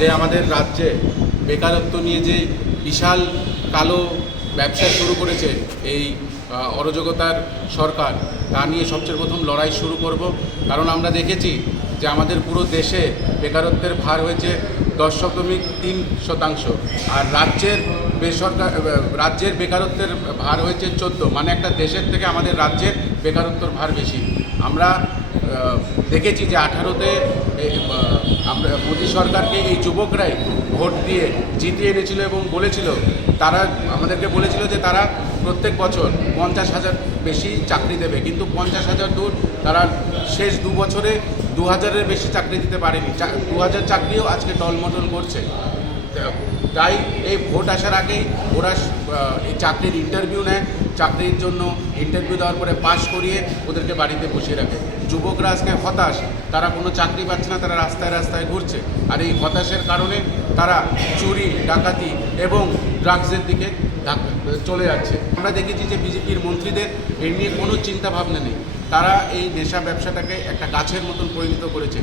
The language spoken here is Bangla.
যে আমাদের রাজ্যে বেকারত্ব নিয়ে যে বিশাল কালো ব্যবসা শুরু করেছে এই অরাজকতার সরকার, তা নিয়ে সবচেয়ে প্রথম লড়াই শুরু করব। কারণ আমরা দেখেছি যে আমাদের পুরো দেশে বেকারত্বের ভার হয়েছে 10.3%, আর রাজ্যের বেকারত্বের ভার হয়েছে 14। মানে একটা দেশের থেকে আমাদের রাজ্যের বেকারত্বের ভার বেশি। আমরা দেখেছি যে 18-তে আমরা মোদী সরকারকে এই যুবকরাই ভোট দিয়ে জিতিয়ে এনেছিল এবং বলেছিল, তারা আমাদেরকে বলেছিল যে তারা প্রত্যেক বছর 50,000 বেশি চাকরি দেবে, কিন্তু 50,000 দূর, তারা শেষ 2 বছরে 2,000-এর বেশি চাকরি দিতে পারেনি। 2,000 চাকরিও আজকে টলমটল করছে। তাই এই ভোট আসার আগেই ওরা এই চাকরির ইন্টারভিউ নেয়, চাকরির জন্য ইন্টারভিউ দেওয়ার পরে পাশ করিয়ে ওদেরকে বাড়িতে বসিয়ে রাখে। যুবকরা আজকে হতাশ, তারা কোনো চাকরি পাচ্ছে না, তারা রাস্তায় রাস্তায় ঘুরছে। আর এই হতাশের কারণে তারা চুরি, ডাকাতি এবং ড্রাগসের দিকে চলে যাচ্ছে। আমরা দেখেছি যে বিজেপির মন্ত্রীদের এই নিয়ে কোনো চিন্তা ভাবনা নেই, তারা এই নেশা ব্যবসাটাকে একটা গাছের মতন পরিণত করেছে।